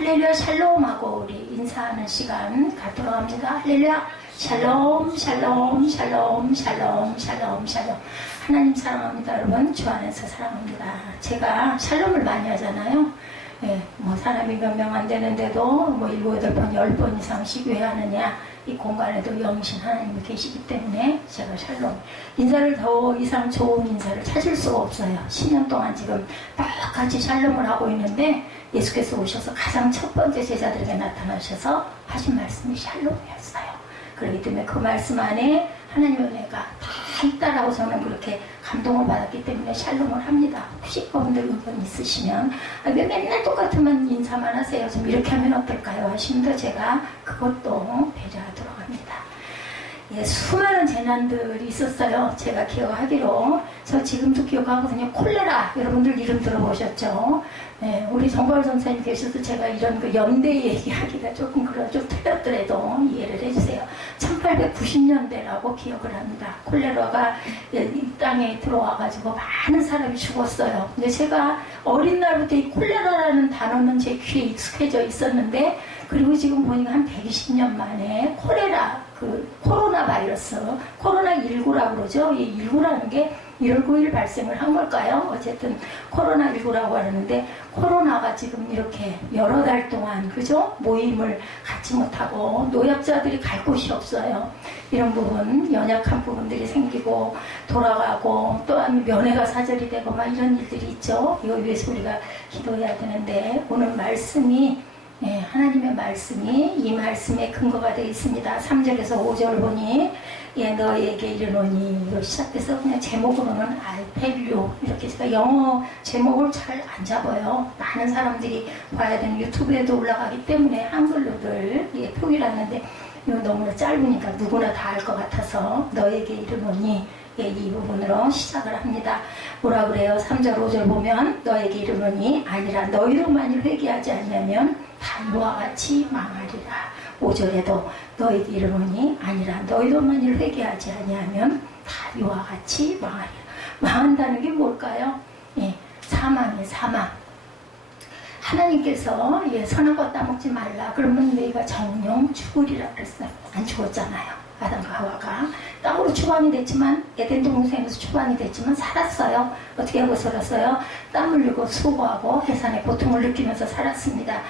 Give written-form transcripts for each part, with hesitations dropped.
할렐루야 샬롬하고 우리 인사하는 시간 갖도록 합니다. 할렐루야 샬롬 샬롬 샬롬 샬롬 샬롬 샬롬. 하나님 사랑합니다. 여러분 주 안에서 사랑합니다. 제가 샬롬을 많이 하잖아요. 예, 뭐 사람이 몇 명 안 되는데도 뭐 7, 8번, 10번 이상씩 왜 하느냐. 이 공간에도 영신 하나님이 계시기 때문에 제가 샬롬. 인사를 더 이상 좋은 인사를 찾을 수가 없어요. 10년 동안 지금 똑같이 샬롬을 하고 있는데 예수께서 오셔서 가장 첫 번째 제자들에게 나타나셔서 하신 말씀이 샬롬이었어요. 그렇기 때문에 그 말씀 안에 하나님의 은혜가 다 있다라고 저는 그렇게 감동을 받았기 때문에 샬롬을 합니다. 혹시 여러분들 의견 있으시면 왜 맨날 똑같으면 인사만 하세요? 좀 이렇게 하면 어떨까요? 하시면 제가 그것도 배려하도록 합니다. 예, 수많은 재난들이 있었어요. 제가 기억하기로. 저 지금도 기억하거든요. 콜레라. 여러분들 이름 들어보셨죠? 네, 우리 정벌 선생님 계셔서 제가 이런 그 연대 얘기하기가 조금 좀 틀렸더라도 이해를 해주세요. 1890년대라고 기억을 합니다. 콜레라가 이 땅에 들어와가지고 많은 사람이 죽었어요. 근데 제가 어린 날부터 이 콜레라라는 단어는 제 귀에 익숙해져 있었는데, 그리고 지금 보니까 한 120년 만에 코로나 바이러스, 코로나19라고 그러죠. 이 19라는 게 1월 9일 발생을 한 걸까요? 어쨌든 코로나19라고 하는데, 코로나가 지금 이렇게 여러 달 동안, 그죠? 모임을 갖지 못하고 노약자들이 갈 곳이 없어요. 이런 부분, 연약한 부분들이 생기고 돌아가고 또한 면회가 사절이 되고 막 이런 일들이 있죠. 이거 위해서 우리가 기도해야 되는데, 오늘 말씀이 하나님의 말씀이 이 말씀의 근거가 되어 있습니다. 3절에서 5절 보니 너에게 이르노니, 이거 시작돼서 그냥 제목으로는 알펠류, 이렇게 제가 영어 제목을 잘 안 잡아요. 많은 사람들이 봐야 되는 유튜브에도 올라가기 때문에 한글로들 표기를 하는데 이거 너무나 짧으니까 누구나 다 알 것 같아서 너에게 이르노니 이 부분으로 시작을 합니다. 뭐라 그래요? 3절 5절 보면 너에게 이르노니 아니라 너희로 만일 회개하지 않으면 다 이와 같이 망하리라. 5절에도 너에게 이르노니 아니라 너희로 만일 회개하지 아니하면 다 이와 같이 망하리라. 망한다는 게 뭘까요? 사망이에요. 사망. 하나님께서 선한 것 따먹지 말라 그러면 너희가 정령 죽으리라 그랬어요. 안 죽었잖아요. 아담과 하와가 땅으로 추방이 됐지만, 에덴 동산에서 추방이 됐지만 살았어요. 어떻게 하고 살았어요? 땀 흘리고 수고하고 해산의 고통을 느끼면서 살았습니다.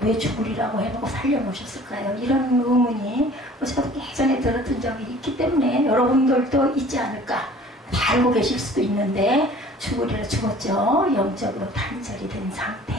왜 죽으리라고 해놓고 살려놓으셨을까요? 이런 의문이 저도 예전에 들었던 적이 있기 때문에 여러분들도 있지 않을까. 다 알고 계실 수도 있는데 죽으리라 죽었죠. 영적으로 단절이 된 상태.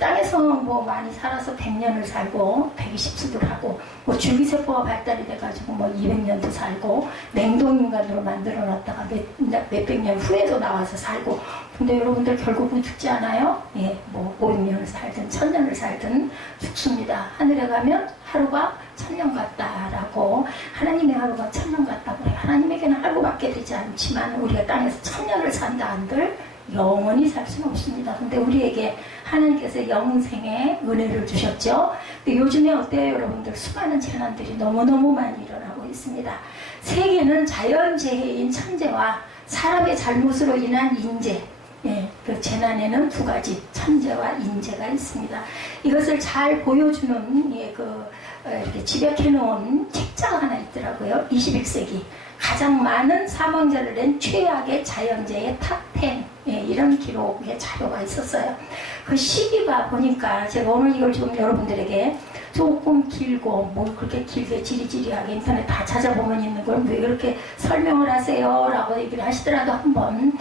땅에서 뭐 많이 살아서 100년을 살고 120수를 하고 뭐 줄기세포가 발달이 돼가지고 뭐 200년도 살고 냉동인간으로 만들어놨다가 몇백 년 후에도 나와서 살고, 근데 여러분들 결국은 죽지 않아요? 뭐 500년을 살든 1000년을 살든 죽습니다. 하늘에 가면 하루가 1000년 같다라고, 하나님의 하루가 1000년 같다고 해요. 하나님에게는 하루밖에 되지 않지만 우리가 땅에서 1000년을 산다 한들 영원히 살 수는 없습니다. 근데 우리에게 하나님께서 영생의 은혜를 주셨죠. 근데 요즘에 어때요, 여러분들? 수많은 재난들이 너무너무 많이 일어나고 있습니다. 세계는 자연재해인 천재와 사람의 잘못으로 인한 인재, 그 재난에는 두 가지, 천재와 인재가 있습니다. 이것을 잘 보여주는 이렇게 집약해놓은 책자가 하나 있더라고요. 21세기 가장 많은 사망자를 낸 최악의 자연재해 탑10, 이런 기록의 자료가 있었어요. 그 시기가 보니까 제가 오늘 이걸 좀 여러분들에게 조금 길고 뭐 그렇게 길게 지리지리하게 인터넷 다 찾아보면 있는 걸 왜 그렇게 설명을 하세요? 라고 얘기를 하시더라도 한번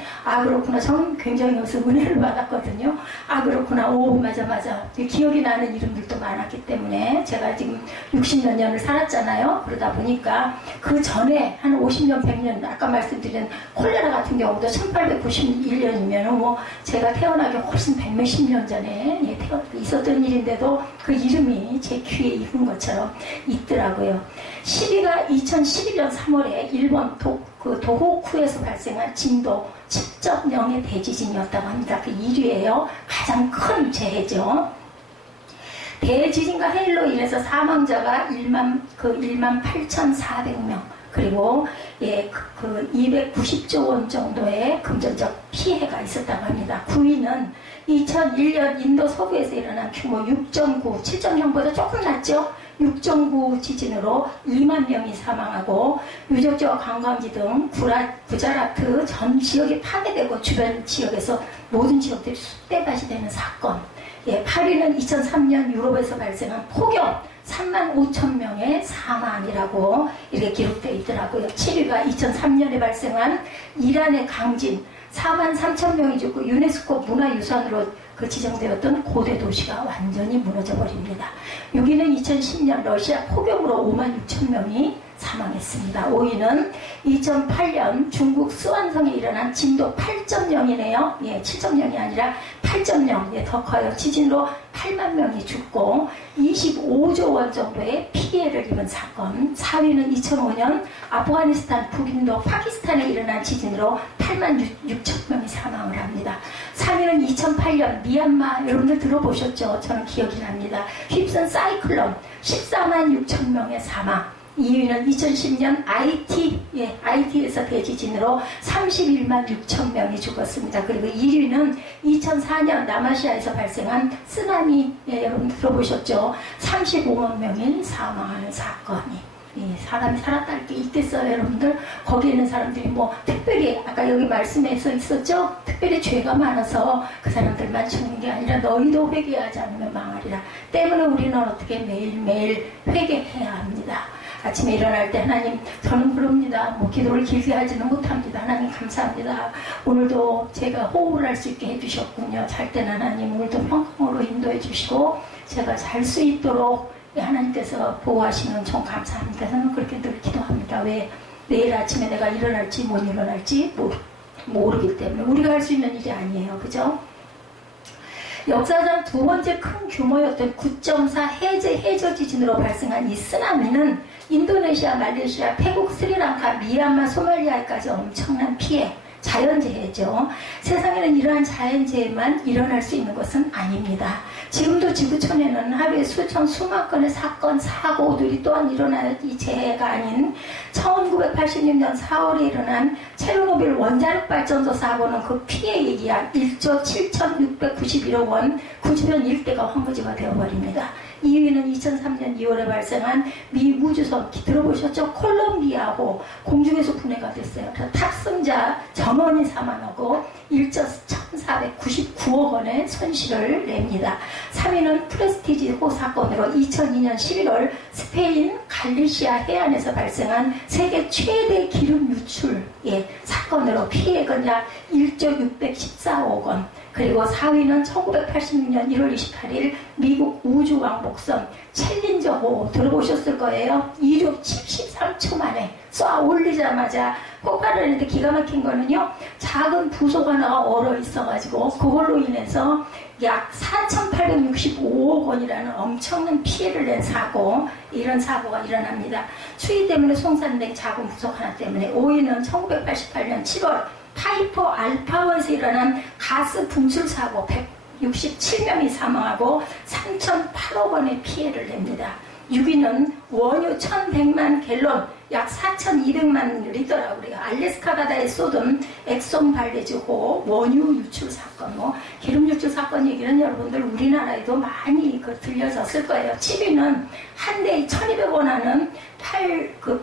그렇구나. 저는 굉장히 여기서 은혜를 받았거든요. 그렇구나. 오 맞아 기억이 나는 이름들도 많았기 때문에 제가 지금 60몇 년을 살았잖아요. 그러다 보니까 그 전에 한 50년 100년 아까 말씀드린 콜레라 같은 경우도 1891년이면 뭐 제가 태어나기 훨씬 100몇십 년 전에 있었던 일인데도 그 이름이 제 귀에 익은 것처럼 있더라고요. 12가 2011년 3월에 일본 도호쿠에서 발생한 진도 7.0의 대지진이었다고 합니다. 그 1위예요. 가장 큰 재해죠. 대지진과 해일로 인해서 사망자가 1만 8,400명. 그리고 예, 그 290조 원 정도의 금전적 피해가 있었다고 합니다. 9위는 2001년 인도 서부에서 일어난 규모 6.9, 7.0보다 조금 낮죠? 6.9 지진으로 2만 명이 사망하고 유적지와 관광지 등 구자라트 전 지역이 파괴되고 주변 지역에서 모든 지역들이 쑥대밭이 되는 사건. 예, 8위는 2003년 유럽에서 발생한 폭염 3만 5천 명의 사망이라고 이렇게 기록되어 있더라고요. 7위가 2003년에 발생한 이란의 강진 4만 3천 명이 죽고 유네스코 문화유산으로 그 지정되었던 고대 도시가 완전히 무너져 버립니다. 6위는 2010년 러시아 폭염으로 5만 6천 명이 사망했습니다. 5위는 2008년 중국 스완성에 일어난 진도 8.0이네요. 예, 7.0이 아니라 8.0. 예, 더 커요. 지진으로 8만 명이 죽고 25조 원 정도의 피해를 입은 사건. 4위는 2005년 아프가니스탄, 북인도, 파키스탄에 일어난 지진으로 8만 6천 명이 사망을 합니다. 3위는 2008년 미얀마, 여러분들 들어보셨죠? 저는 기억이 납니다. 휩쓴 사이클론 14만 6천 명의 사망. 2위는 2010년 IT에서 대지진으로 31만 6천 명이 죽었습니다. 그리고 1위는 2004년 남아시아에서 발생한 쓰나미, 예, 여러분 들어보셨죠? 35만 명이 사망하는 사건이. 예, 사람이 살았다는 게 있겠어요, 여러분들? 거기 있는 사람들이 뭐 특별히 아까 여기 말씀에서 있었죠? 특별히 죄가 많아서 그 사람들만 죽는 게 아니라 너희도 회개하지 않으면 망하리라. 때문에 우리는 어떻게 매일매일 회개해야 합니다. 아침에 일어날 때 하나님 저는 그럽니다. 뭐 기도를 길게 하지는 못합니다. 하나님 감사합니다. 오늘도 제가 호흡을 할 수 있게 해주셨군요. 잘 때는 하나님 오늘도 평강으로 인도해 주시고 제가 잘 수 있도록 하나님께서 보호하시면 좀 감사합니다. 저는 그렇게 늘 기도합니다. 왜? 내일 아침에 내가 일어날지 못 일어날지 모르기 때문에 우리가 할 수 있는 일이 아니에요. 그죠? 역사상 두 번째 큰 규모였던 9.4 해저 지진으로 발생한 이 쓰나미는 인도네시아, 말레이시아, 태국, 스리랑카, 미얀마, 소말리아까지 엄청난 피해, 자연재해죠. 세상에는 이러한 자연재해만 일어날 수 있는 것은 아닙니다. 지금도 지구촌에는 하루에 수천, 수만 건의 사건, 사고들이 또한 일어나는 이 재해가 아닌 1986년 4월에 일어난 체르노빌 원자력 발전소 사고는 그 피해액이 약 1조 7,691억 원, 그 주변 일대가 황무지가 되어버립니다. 2위는 2003년 2월에 발생한 미 우주선, 들어보셨죠? 콜롬비아호 공중에서 분해가 됐어요. 탑승자 전원이 사망하고 1조 1,499억 원의 손실을 냅니다. 3위는 프레스티지호 사건으로 2002년 11월 스페인 갈리시아 해안에서 발생한 세계 최대 기름 유출 사건으로 피해액은 약 1조 614억 원. 그리고 4위는 1986년 1월 28일 미국 우주왕복선 챌린저호 들어보셨을 거예요. 2조 73초 만에 쏴 올리자마자 폭발을 했는데 기가 막힌 거는요. 작은 부속 하나가 얼어 있어가지고 그걸로 인해서 약 4,865억 원이라는 엄청난 피해를 낸 사고, 이런 사고가 일어납니다. 추위 때문에 송산된 작은 부속 하나 때문에. 5위는 1988년 7월 파이퍼 알파원에서 일어난 가스 분출 사고 167명이 사망하고 3,008억 원의 피해를 냅니다. 6위는 원유 1,100만 갤론, 약 4,200만 리터라고 그래요. 알래스카 바다에 쏟은 엑손 발데즈호 원유 유출 사건, 기름 유출 사건 얘기는 여러분들 우리나라에도 많이 들려졌을 거예요. 7위는 한 대에 1,200원 하는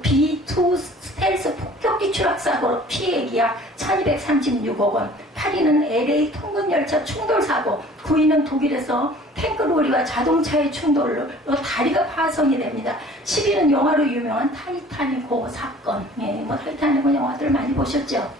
B2 스텔스 폭격기 추락 사고로 피해액이 약 1,236억 원. 8위는 LA 통근열차 충돌 사고, 9위는 독일에서 탱크로리와 자동차의 충돌로 다리가 파손이 됩니다. 10위는 영화로 유명한 타이타닉호 사건. 타이타닉호 영화들 많이 보셨죠?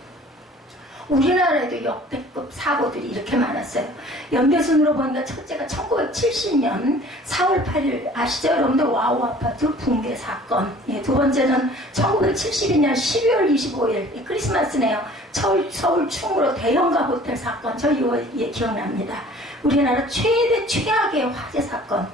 우리나라에도 역대급 사고들이 이렇게 많았어요. 연대순으로 보니까 첫째가 1970년 4월 8일 아시죠? 여러분들 와우 아파트 붕괴 사건. 두 번째는 1972년 12월 25일 크리스마스네요. 서울 충무로 대형가 호텔 사건. 저 이거 기억납니다. 우리나라 최악의 화재 사건.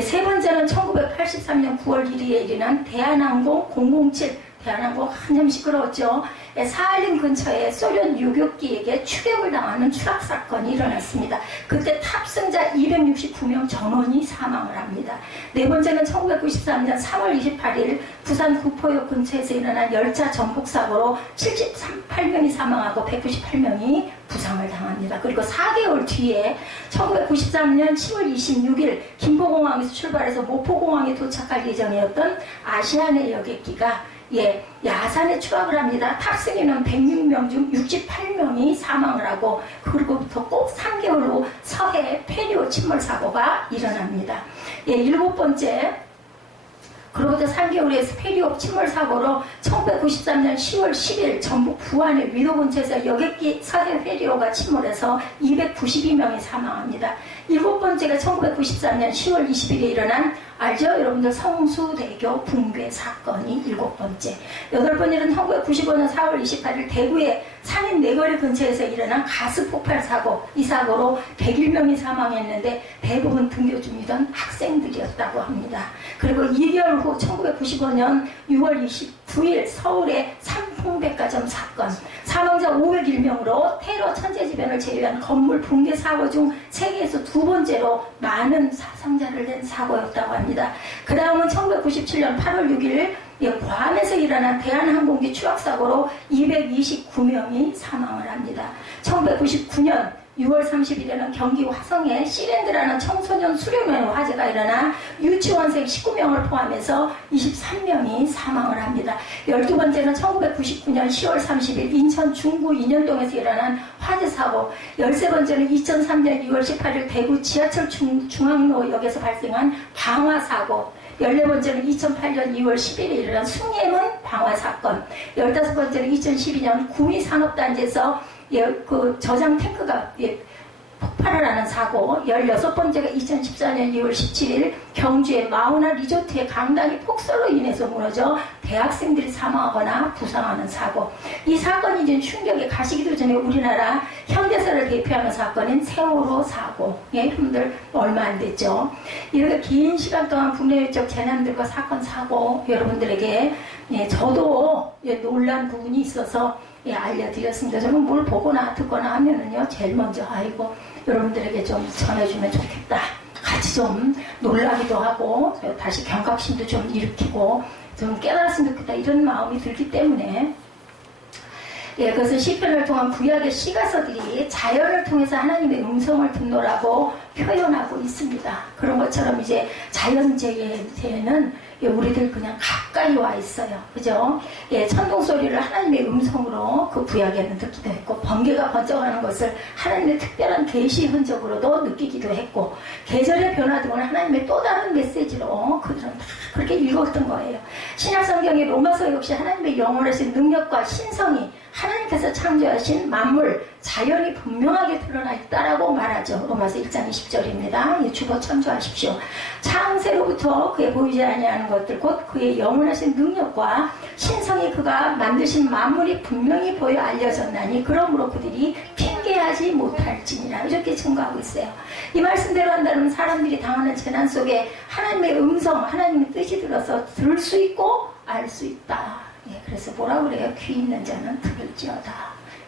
세 번째는 1983년 9월 1일에 일어난 대한항공 007. 대한항공 한참 시끄러웠죠. 사할린 근처에 소련 유격기에게 추격을 당하는 추락 사건이 일어났습니다. 그때 탑승자 269명 전원이 사망을 합니다. 네 번째는 1993년 3월 28일 부산 구포역 근처에서 일어난 열차 전복 사고로 78명이 사망하고 198명이 부상을 당합니다. 그리고 4개월 뒤에 1993년 10월 26일 김포공항에서 출발해서 모포공항에 도착할 예정이었던 아시아내 여객기가 야산에 추락을 합니다. 탑승인은 106명 중 68명이 사망을 하고 그리고부터 꼭 3개월 후 서해 페리오 침몰 사고가 일어납니다. 일곱 번째, 그로부터 3개월 후에 페리오 침몰 사고로 1993년 10월 10일 전북 부안의 위도 근처에서 여객기 서해 페리오가 침몰해서 292명이 사망합니다. 일곱 번째가 1993년 10월 20일에 일어난 알죠? 여러분들 성수대교 붕괴 사건이 일곱 번째. 여덟 번째는 1995년 4월 28일 대구의 산인 내거리 근처에서 일어난 가스 폭발 사고. 이 사고로 101명이 사망했는데 대부분 등교 중이던 학생들이었다고 합니다. 그리고 2개월 후 1995년 6월 29일 서울의 삼풍백화점 사건. 사망자 501명으로 테러 천재지변을 제외한 건물 붕괴 사고 중 세계에서 두 번째로 많은 사상자를 낸 사고였다고 합니다. 그 다음은 1997년 8월 6일 괌에서 일어난 대한항공기 추락사고로 229명이 사망을 합니다. 1999년 6월 30일에는 경기 화성에 시랜드라는 청소년 수련회 화재가 일어나 유치원생 19명을 포함해서 23명이 사망을 합니다. 12번째는 1999년 10월 30일 인천 중구 인현동에서 일어난 화재 사고. 13번째는 2003년 2월 18일 대구 지하철 중앙로역에서 발생한 방화 사고. 14번째는 2008년 2월 10일에 일어난 숭례문 방화 사건. 15번째는 2012년 구미산업단지에서 그 저장 탱크가 폭발을 하는 사고. 16번째가 2014년 2월 17일 경주의 마우나 리조트의 강당이 폭설로 인해서 무너져 대학생들이 사망하거나 부상하는 사고. 이 사건이 이제 충격에 가시기도 전에 우리나라 현대사를 대표하는 사건인 세월호 사고. 여러분들 얼마 안 됐죠. 이렇게 긴 시간 동안 국내외적 재난들과 사건 사고 여러분들에게 저도 놀란 부분이 있어서 알려드렸습니다. 저는 뭘 보거나 듣거나 하면은요, 제일 먼저, 아이고, 여러분들에게 좀 전해주면 좋겠다. 같이 좀 놀라기도 하고, 다시 경각심도 좀 일으키고, 좀 깨달았으면 좋겠다. 이런 마음이 들기 때문에, 그것은 시편을 통한 구약의 시가서들이 자연을 통해서 하나님의 음성을 듣노라고 표현하고 있습니다. 그런 것처럼 이제 자연재해는 우리들 그냥 가까이 와 있어요. 그죠? 천둥 소리를 하나님의 음성으로 그 구약에는 듣기도 했고, 번개가 번쩍하는 것을 하나님의 특별한 계시 흔적으로도 느끼기도 했고, 계절의 변화 등은 하나님의 또 다른 메시지로 그들은 다 그렇게 읽었던 거예요. 신약 성경의 로마서 역시 하나님의 영원하신 능력과 신성이 하나님께서 창조하신 만물, 자연이 분명하게 드러나 있다라고 말하죠. 로마서 1장 20절입니다. 주보 참조하십시오. 창세로부터 그의 보이지 아니하는 것들, 곧 그의 영원하신 능력과 신성이 그가 만드신 만물이 분명히 보여 알려졌나니 그러므로 그들이 핑계하지 못할지니라. 이렇게 증거하고 있어요. 이 말씀대로 한다면 사람들이 당하는 재난 속에 하나님의 음성, 하나님의 뜻이 들어서 들을 수 있고 알 수 있다. 그래서 뭐라 그래요? 귀 있는 자는 들을지어다.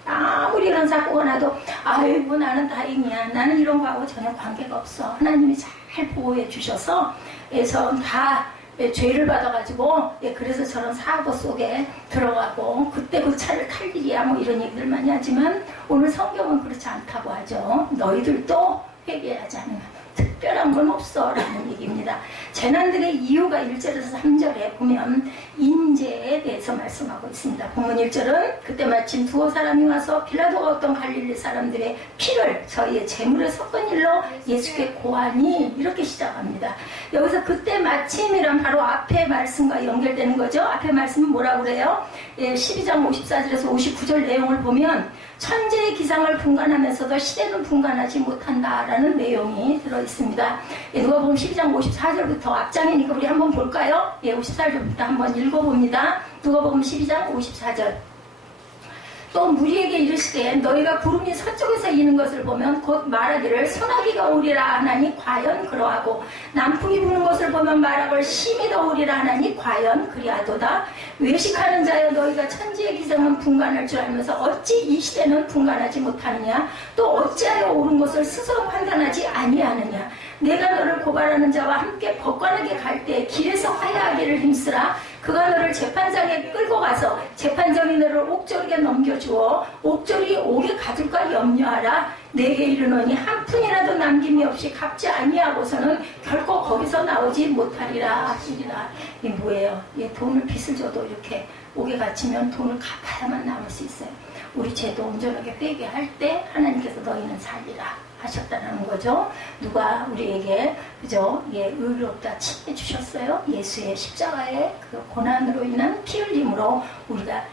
아무리 이런 사고가 나도 아이고 나는 다행이야. 나는 이런 거하고 전혀 관계가 없어. 하나님이 잘 보호해 주셔서 전 다 죄를 받아가지고 그래서 저런 사고 속에 들어가고 그때 그 차를 탈 일이야 뭐 이런 얘기를 많이 하지만 오늘 성경은 그렇지 않다고 하죠. 너희들도 회개하지 않으면 특별한 건 없어 라는 얘기입니다. 재난들의 이유가 1절에서 3절에 보면 인재에 대해서 말씀하고 있습니다. 본문 1절은 그때 마침 두어 사람이 와서 빌라도가 어떤 갈릴리 사람들의 피를 저희의 재물에 섞은 일로 예수께 고하니 이렇게 시작합니다. 여기서 그때 마침이란 바로 앞의 말씀과 연결되는 거죠. 앞의 말씀은 뭐라고 그래요? 12장 54절에서 59절 내용을 보면 천재의 기상을 분간하면서도 시대는 분간하지 못한다라는 내용이 들어있습니다. 누가복음 12장 54절부터 앞장이니까 우리 한번 볼까요? 54절부터 한번 읽어봅니다. 누가복음 12장 54절. 또 무리에게 이르시되 너희가 구름이 서쪽에서 이는 것을 보면 곧 말하기를 소나기가 오리라 하나니 과연 그러하고 남풍이 부는 것을 보면 말하걸 심히 더우리라 하나니 과연 그리하도다. 외식하는 자여 너희가 천지의 기성은 분간할 줄 알면서 어찌 이 시대는 분간하지 못하느냐. 또 어찌하여 옳은 것을 스스로 판단하지 아니하느냐. 내가 너를 고발하는 자와 함께 법관에게 갈 때 길에서 화해하기를 힘쓰라. 그가 너를 재판장에 끌고 가서 재판장이 너를 옥졸에게 넘겨주어 옥졸이 옥에 가둘까 염려하라. 내게 이르노니 한 푼이라도 남김이 없이 갚지 아니하고서는 결코 거기서 나오지 못하리라 하시리라. 이게 뭐예요? 돈을 빚을 줘도 이렇게 옥에 갇히면 돈을 갚아야만 나올 수 있어요. 우리 죄도 온전하게 빼게 할 때 하나님께서 너희는 살리라 하셨다는 거죠. 누가 우리에게 그죠? 의롭다 칭해 주셨어요. 예수의 십자가의 그 고난으로 인한 피 흘림으로 우리가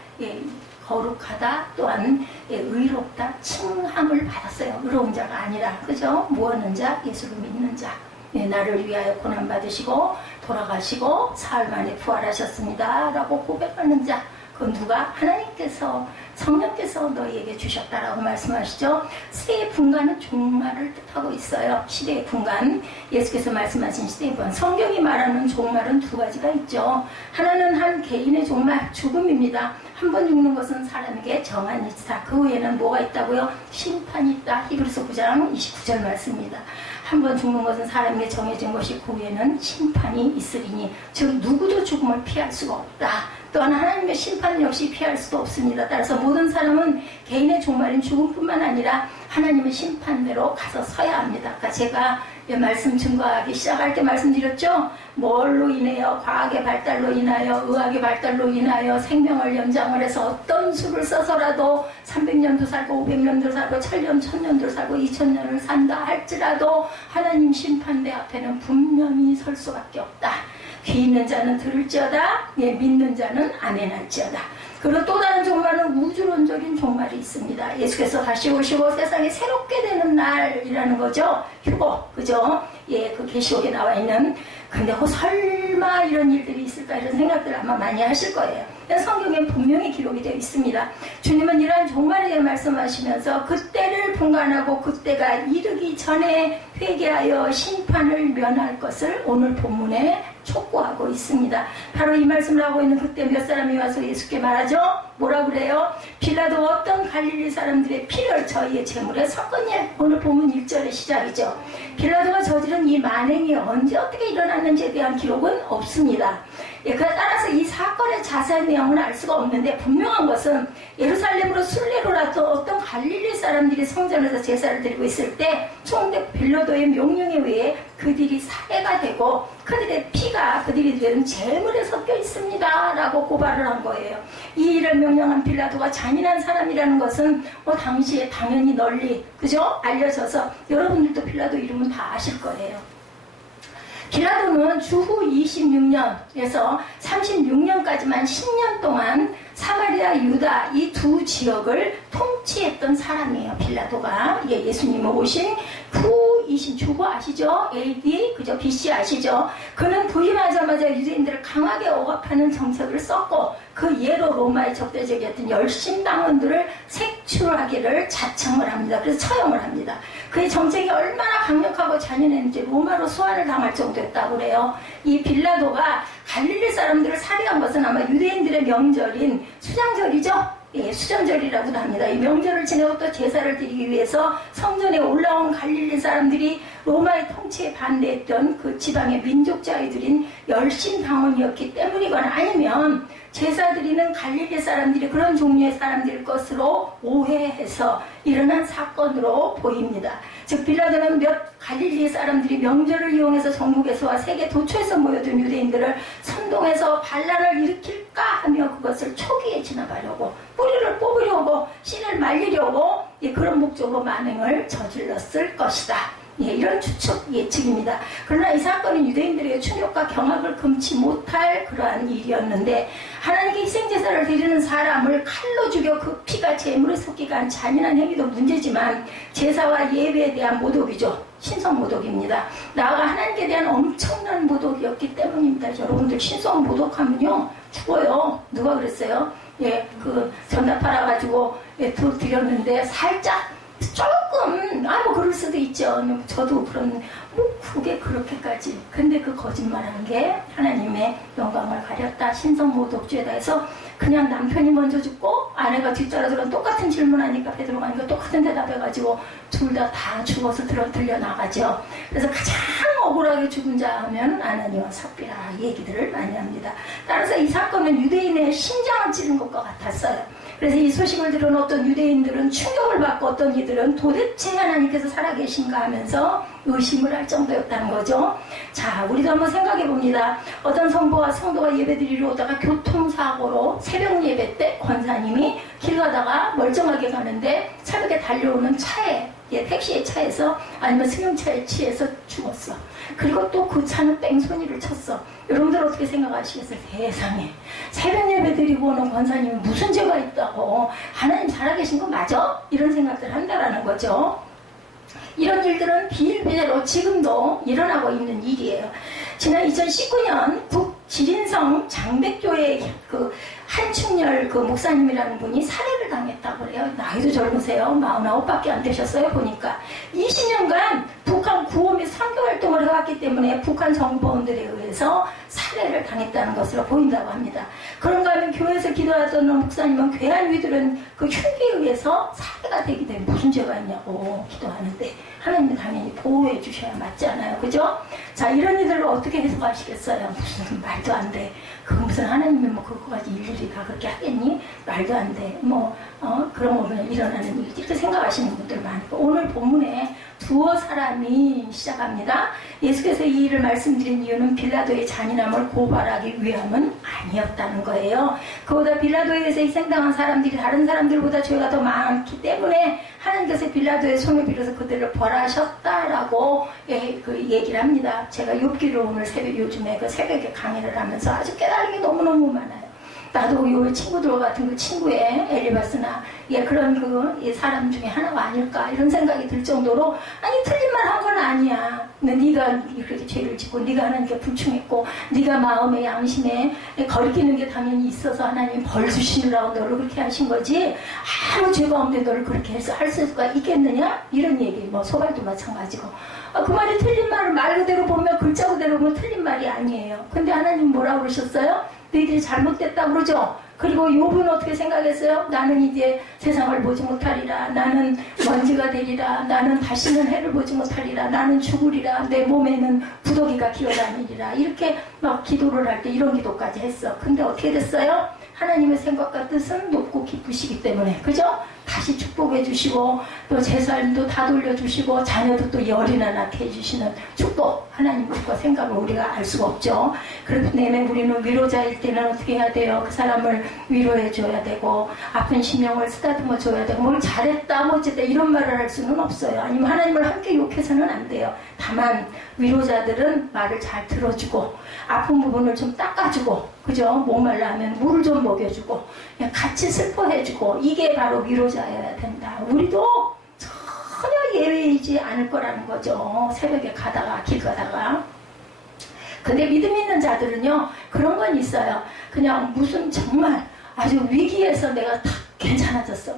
거룩하다 또한 의롭다 칭함을 받았어요. 의로운 자가 아니라 그죠? 무엇는 자? 예수를 믿는 자. 나를 위하여 고난 받으시고 돌아가시고 사흘 만에 부활하셨습니다 라고 고백하는 자. 그건 누가? 하나님께서 성령께서 너희에게 주셨다라고 말씀하시죠. 시대의 분간은 종말을 뜻하고 있어요. 시대의 분간, 예수께서 말씀하신 시대의 분간. 성경이 말하는 종말은 두 가지가 있죠. 하나는 한 개인의 종말, 죽음입니다. 한 번 죽는 것은 사람에게 정한 일이다. 그 후에는 뭐가 있다고요? 심판이 있다. 히브리서 9장 29절 말씀입니다. 한 번 죽는 것은 사람에게 정해진 것이 그 후에는 심판이 있으리니 즉 누구도 죽음을 피할 수가 없다. 또한 하나님의 심판 역시 피할 수도 없습니다. 따라서 모든 사람은 개인의 종말인 죽음뿐만 아니라 하나님의 심판대로 가서 서야 합니다. 아까 제가 말씀 증거하기 시작할 때 말씀드렸죠. 뭘로 인해요? 과학의 발달로 인하여, 의학의 발달로 인하여 생명을 연장을 해서 어떤 수를 써서라도 300년도 살고 500년도 살고 1000년, 1000년도 살고 2000년을 산다 할지라도 하나님 심판대 앞에는 분명히 설 수밖에 없다. 귀 있는 자는 들을지어다. 믿는 자는 아멘할지어다. 그리고 또 다른 종말은 우주론적인 종말이 있습니다. 예수께서 다시 오시고 세상이 새롭게 되는 날이라는 거죠. 휴거, 그죠? 그 계시록에 나와 있는. 근데 설마 이런 일들이 있을까 이런 생각들을 아마 많이 하실 거예요. 성경에 분명히 기록이 되어 있습니다. 주님은 이러한 종말에 대해 말씀하시면서 그때를 분간하고 그때가 이르기 전에 회개하여 심판을 면할 것을 오늘 본문에 촉구하고 있습니다. 바로 이 말씀을 하고 있는 그때 몇 사람이 와서 예수께 말하죠. 뭐라 그래요? 빌라도 어떤 갈릴리 사람들의 피를 저희의 제물에 섞었냐. 오늘 본문 1절의 시작이죠. 빌라도가 저지른 이 만행이 언제 어떻게 일어났는지에 대한 기록은 없습니다. 따라서 이 사건의 자세한 내용은 알 수가 없는데 분명한 것은 예루살렘으로 순례로라도 어떤 갈릴리 사람들이 성전에서 제사를 드리고 있을 때 총독 빌라도의 명령에 의해 그들이 살해가 되고 그들의 피가 그들이 드린 제물에 섞여 있습니다 라고 고발을 한 거예요. 이 일을 명령한 빌라도가 잔인한 사람이라는 것은 당시에 당연히 널리 그죠? 알려져서 여러분들도 빌라도 이름은 다 아실 거예요. 빌라도는 주후 26년에서 36년까지만 10년 동안 사마리아, 유다 이 두 지역을 통치했던 사람이에요. 빌라도가 예수님이 오신 후이신 주후 아시죠? AD 그죠? BC 아시죠? 그는 부임하자마자 유대인들을 강하게 억압하는 정책을 썼고 그 예로 로마의 적대적이었던 열심당원들을 색출하기를 자청을 합니다. 그래서 처형을 합니다. 그의 정책이 얼마나 강력하고 잔인했는지 로마로 소환을 당할 정도였다고 그래요. 이 빌라도가 갈릴리 사람들을 살해한 것은 아마 유대인들의 명절인 수장절이죠. 수장절이라고도 합니다. 이 명절을 지내고 또 제사를 드리기 위해서 성전에 올라온 갈릴리 사람들이 로마의 통치에 반대했던 그 지방의 민족자들인 열심당원이었기 때문이거나 아니면 제사 드리는 갈릴리 사람들이 그런 종류의 사람들일 것으로 오해해서 일어난 사건으로 보입니다. 즉 빌라도는 몇 갈릴리 사람들이 명절을 이용해서 전국에서와 세계 도처에서 모여든 유대인들을 선동해서 반란을 일으킬까 하며 그것을 초기에 진압하려고 뿌리를 뽑으려고 씨를 말리려고 그런 목적으로 만행을 저질렀을 것이다. 이런 추측 예측입니다. 그러나 이 사건은 유대인들에게 충격과 경악을 금치 못할 그러한 일이었는데 하나님께 희생제사를 드리는 사람을 칼로 죽여 그 피가 제물에 섞이가 한 잔인한 행위도 문제지만 제사와 예배에 대한 모독이죠. 신성 모독입니다. 나아가 하나님께 대한 엄청난 모독이었기 때문입니다. 여러분들 신성 모독하면요 죽어요. 누가 그랬어요? 그 전답 팔아가지고 드렸는데 살짝 조금 뭐 그럴 수도 있죠. 저도 그런 그게 그렇게까지. 근데 그 거짓말한 게 하나님의 영광을 가렸다. 신성모독죄다 해서 그냥 남편이 먼저 죽고 아내가 뒤따라서 똑같은 질문하니까 베드로가 하니까 똑같은 대답해가지고 둘 다 죽어서 들려 나가죠. 그래서 가장 억울하게 죽은 자 하면 아나니와 삽비라 얘기들을 많이 합니다. 따라서 이 사건은 유대인의 심장을 찌른 것과 같았어요. 그래서 이 소식을 들은 어떤 유대인들은 충격을 받고 어떤 이들은 도대체 하나님께서 살아계신가 하면서 의심을 할 정도였다는 거죠. 자, 우리도 한번 생각해 봅니다. 어떤 성도가 예배드리러 오다가 교통사고로 새벽 예배 때 권사님이 길 가다가 멀쩡하게 가는데 새벽에 달려오는 차에 택시의 차에서 아니면 승용차에 취해서 죽었어. 그리고 또 그 차는 뺑소니를 쳤어. 여러분들 어떻게 생각하시겠어요? 세상에 새벽 예배 드리고 오는 권사님이 무슨 죄가 있다고 하나님 살아계신 거 맞아? 이런 생각들 한다라는 거죠. 이런 일들은 비일비재로 지금도 일어나고 있는 일이에요. 지난 2019년 북지린성 장백교회 그 한충렬 그 목사님이라는 분이 살해를 당했다고 그래요. 나이도 젊으세요. 49밖에 안 되셨어요. 보니까 20년간 북한 구호 및 선교 활동을 해왔기 때문에 북한 정보원들에 의해서 살해를 당했다는 것으로 보인다고 합니다. 그런가 하면 교회에서 기도하던 목사님은 괴한 위들은 그 흉기에 의해서 살해가 되기 때문에 무슨 죄가 있냐고 기도하는데 하나님은 당연히 보호해 주셔야 맞지 않아요. 그죠? 자, 이런 일들을 어떻게 해석하시겠어요? 무슨 말도 안 돼. 그 무슨 하나님이 뭐 그거까지 일일이 다 그렇게 하겠니? 말도 안 돼. 그런 거 그냥 일어나는 일 이렇게 생각하시는 분들 많고 오늘 본문에 두어 사람이 시작합니다. 예수께서 이 일을 말씀드린 이유는 빌라도의 잔인함을 고발하기 위함은 아니었다는 거예요. 그보다 빌라도에 의해서 희생당한 사람들이 다른 사람들보다 죄가 더 많기 때문에 하나님께서 빌라도의 손을 빌어서 그들을 벌하셨다라고 얘기를 합니다. 제가 욥기를 오늘 요즘에 그 새벽에 강의를 하면서 아주 깨달은 게 너무너무 많아요. 나도 요 친구들 같은 그 친구의 엘리바스나 그런 그 사람 중에 하나가 아닐까 이런 생각이 들 정도로 아니 틀린 말 한 건 아니야. 근데 네가 그렇게 죄를 짓고 네가 하나님께 불충했고 네가 마음에 양심에 거리끼는 게 당연히 있어서 하나님 벌 주시느라고 너를 그렇게 하신 거지 아무 죄가 없는데 너를 그렇게 해서 할 수가 있겠느냐? 이런 얘기 소갈도 마찬가지고 그 말이 틀린 말을 말 그대로 보면 글자 그대로 보면 틀린 말이 아니에요. 근데 하나님 뭐라고 그러셨어요? 너희들이 잘못됐다 그러죠. 그리고 욥은 어떻게 생각했어요? 나는 이제 세상을 보지 못하리라. 나는 먼지가 되리라. 나는 다시는 해를 보지 못하리라. 나는 죽으리라. 내 몸에는 부더기가 기어다니리라. 이렇게 막 기도를 할 때 이런 기도까지 했어. 근데 어떻게 됐어요? 하나님의 생각과 뜻은 높고 깊으시기 때문에 그죠? 다시 축복해 주시고 또 재산도 다 돌려주시고 자녀도 또 열이나 낳게 해주시는 축복 하나님과 생각을 우리가 알 수가 없죠. 그렇기 때문에 우리는 위로자일 때는 어떻게 해야 돼요? 그 사람을 위로해 줘야 되고 아픈 심령을 쓰다듬어 줘야 되고 뭘 잘했다 뭐 어쨌다 이런 말을 할 수는 없어요. 아니면 하나님을 함께 욕해서는 안 돼요. 다만 위로자들은 말을 잘 들어주고 아픈 부분을 좀 닦아주고 그죠? 목말라 하면 물을 좀 먹여주고 그냥 같이 슬퍼해주고 이게 바로 위로자여야 된다. 우리도 전혀 예외이지 않을 거라는 거죠. 새벽에 가다가 길 가다가 근데 믿음 있는 자들은요 그런 건 있어요. 그냥 무슨 정말 아주 위기에서 내가 다 괜찮아졌어.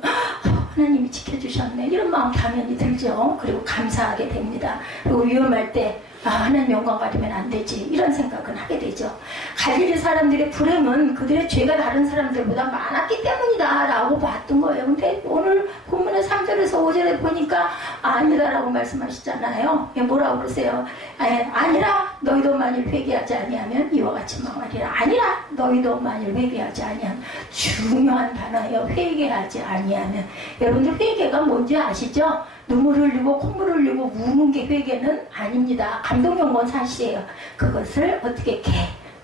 하나님이 지켜주셨네. 이런 마음 당연히 들죠. 그리고 감사하게 됩니다. 그리고 위험할 때 하나님 영광 가리면 안 되지 이런 생각은 하게 되죠. 갈릴리 사람들의 불행은 그들의 죄가 다른 사람들보다 많았기 때문이다 라고 봤던 거예요. 근데 오늘 본문의 3절에서 5절에 보니까 아니다라고 말씀하시잖아요. 뭐라고 그러세요? 아니라 너희도 만일 회개하지 아니하면 이와 같이 망하리라. 아니라 너희도 만일 회개하지 아니하면 중요한 단어예요. 회개하지 아니하면 여러분들 회개가 뭔지 아시죠? 눈물을 흘리고 콧물을 흘리고 우는 게 회개는 아닙니다. 감동용 건 사실이에요. 그것을 어떻게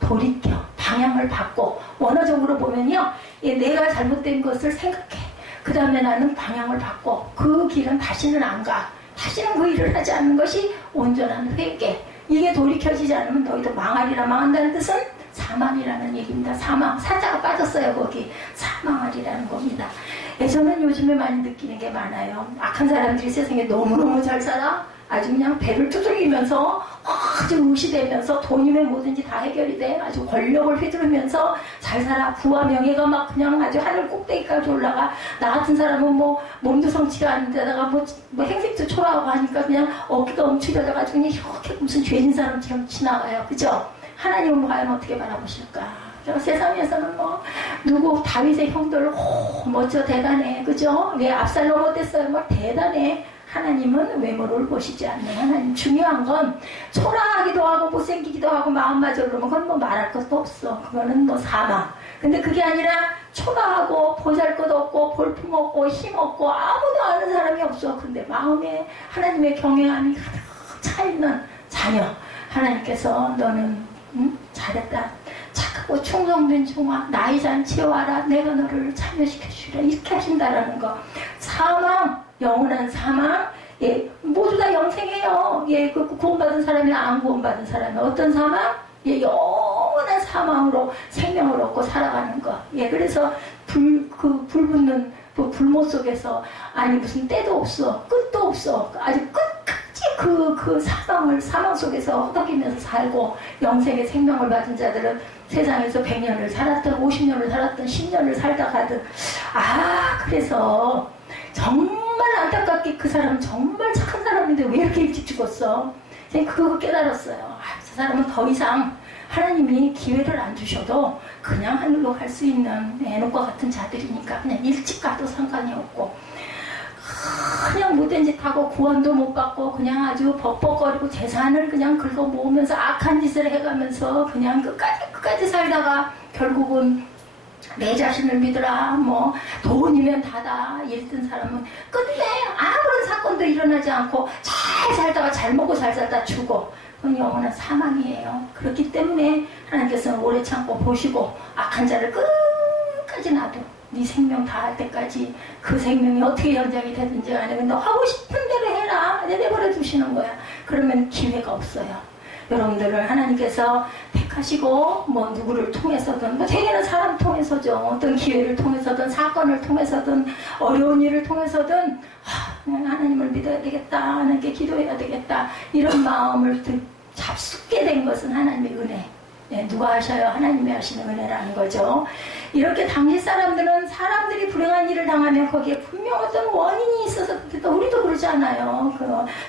돌이켜 방향을 바꿔 원어적으로 보면요 내가 잘못된 것을 생각해 그 다음에 나는 방향을 바꿔 그 길은 다시는 안 가. 다시는 그 일을 하지 않는 것이 온전한 회개. 이게 돌이켜지지 않으면 너희도 망하리라. 망한다는 뜻은 사망이라는 얘기입니다. 사망. 사자가 빠졌어요. 거기 사망하리라는 겁니다. 저는 요즘에 많이 느끼는 게 많아요. 악한 사람들이 세상에 너무너무 잘 살아. 아주 그냥 배를 두들기면서 아주 무시되면서 돈이면 뭐든지 다 해결이 돼. 아주 권력을 휘두르면서 잘 살아. 부와 명예가 막 그냥 아주 하늘 꼭대기까지 올라가. 나 같은 사람은 뭐 몸도 성치가 않은데다가 뭐 행색도 초라하고 하니까 그냥 어깨가 움츠려져가지고 그냥 이렇게 무슨 죄진 사람처럼 지나가요. 그죠? 하나님은 과연 어떻게 바라보실까? 세상에서는 뭐 누구 다윗의 형들 멋져 대단해. 그죠? 왜 압살롬 어땠어요? 뭐 대단해. 하나님은 외모를 보시지 않는 하나님. 중요한 건 초라하기도 하고 못생기기도 하고 마음마저 그러면 그건 뭐 말할 것도 없어. 그거는 뭐 사망. 근데 그게 아니라 초라하고 보잘것없고 볼품없고 힘없고 아무도 아는 사람이 없어. 근데 마음에 하나님의 경외함이 가득 차있는 자녀. 하나님께서 너는 잘했다. 착하고 충성된 종아 나의 잔치에 와라. 내가 너를 참여시켜주리라. 이렇게 하신다라는 거. 사망 영원한 사망, 예, 모두 다 영생해요. 예, 그 구원받은 사람이나 안 구원받은 사람이 어떤 사망? 예, 영원한 사망으로 생명을 얻고 살아가는 거. 예, 그래서 불 붙는 그 불못 속에서 아니 무슨 때도 없어, 끝도 없어. 아주 끝까지 그 사망 속에서 허덕이면서 살고 영생의 생명을 받은 자들은 세상에서 100년을 살았던 50년을 살았던 10년을 살다 가든 그래서 정말 안타깝게 그 사람은 정말 착한 사람인데 왜 이렇게 일찍 죽었어? 제가 그거 깨달았어요. 저 사람은 더 이상 하나님이 기회를 안 주셔도 그냥 하늘로 갈 수 있는 에녹과 같은 자들이니까 그냥 일찍 가도 상관이 없고 그냥 못된 짓 하고 구원도 못 받고 그냥 아주 벅벅거리고 재산을 그냥 긁어 모으면서 악한 짓을 해가면서 그냥 끝까지 살다가 결국은 내 자신을 믿으라 뭐 돈이면 다다 이랬던 사람은 끝내 아무런 사건도 일어나지 않고 잘 살다가 잘 먹고 잘 살다 죽어. 그건 영원한 사망이에요. 그렇기 때문에 하나님께서는 오래 참고 보시고 악한 자를 끝까지 놔둬. 네 생명 다할 때까지 그 생명이 어떻게 연장이 되든지 간에 너 하고 싶은 대로 해라. 내버려 두시는 거야. 그러면 기회가 없어요. 여러분들을 하나님께서 택하시고 뭐 누구를 통해서든 뭐 대개는 사람 통해서죠. 어떤 기회를 통해서든 사건을 통해서든 어려운 일을 통해서든 하나님을 믿어야 되겠다. 하나님께 기도해야 되겠다. 이런 마음을 잡숫게 된 것은 하나님의 은혜. 네, 누가 하셔요? 하나님이 하시는 은혜라는 거죠. 이렇게 당시 사람들은 사람들이 불행한 일을 당하면 거기에 분명 어떤 원인이 있어서 우리도 그러지 않아요.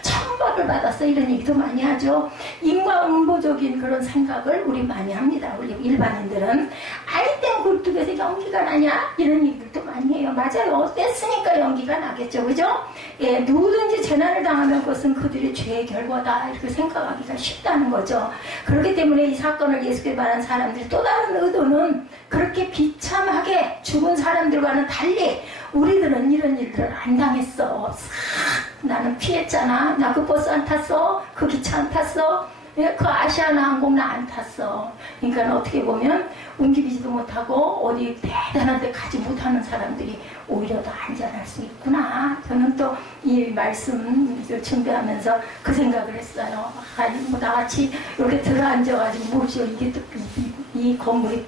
천벌을 받았어 이런 얘기도 많이 하죠. 인과응보적인 그런 생각을 우리 많이 합니다. 우리 일반인들은 아이템 굴뚝에서 연기가 나냐 이런 얘기들도 많이 해요. 맞아요. 뗐으니까 연기가 나겠죠. 그죠? 예, 누구든지 재난을 당하면 그것은 그들의 죄의 결과다 이렇게 생각하기가 쉽다는 거죠. 그렇기 때문에 이 사건을 예수께 말한 사람들이 또 다른 의도는 그렇게 비참하게 죽은 사람들과는 달리 우리들은 이런 일들을 안 당했어. 나는 피했잖아. 나 그 버스 안 탔어. 그 기차 안 탔어. 그 아시아나 항공 나 안 탔어. 그러니까 어떻게 보면 움직이지도 못하고 어디 대단한 데 가지 못하는 사람들이 오히려 더 안전할 수 있구나. 저는 또 이 말씀을 준비하면서 그 생각을 했어요. 아니 뭐 나같이 이렇게 들어앉아가지고 뭐죠 이게 또 이 건물이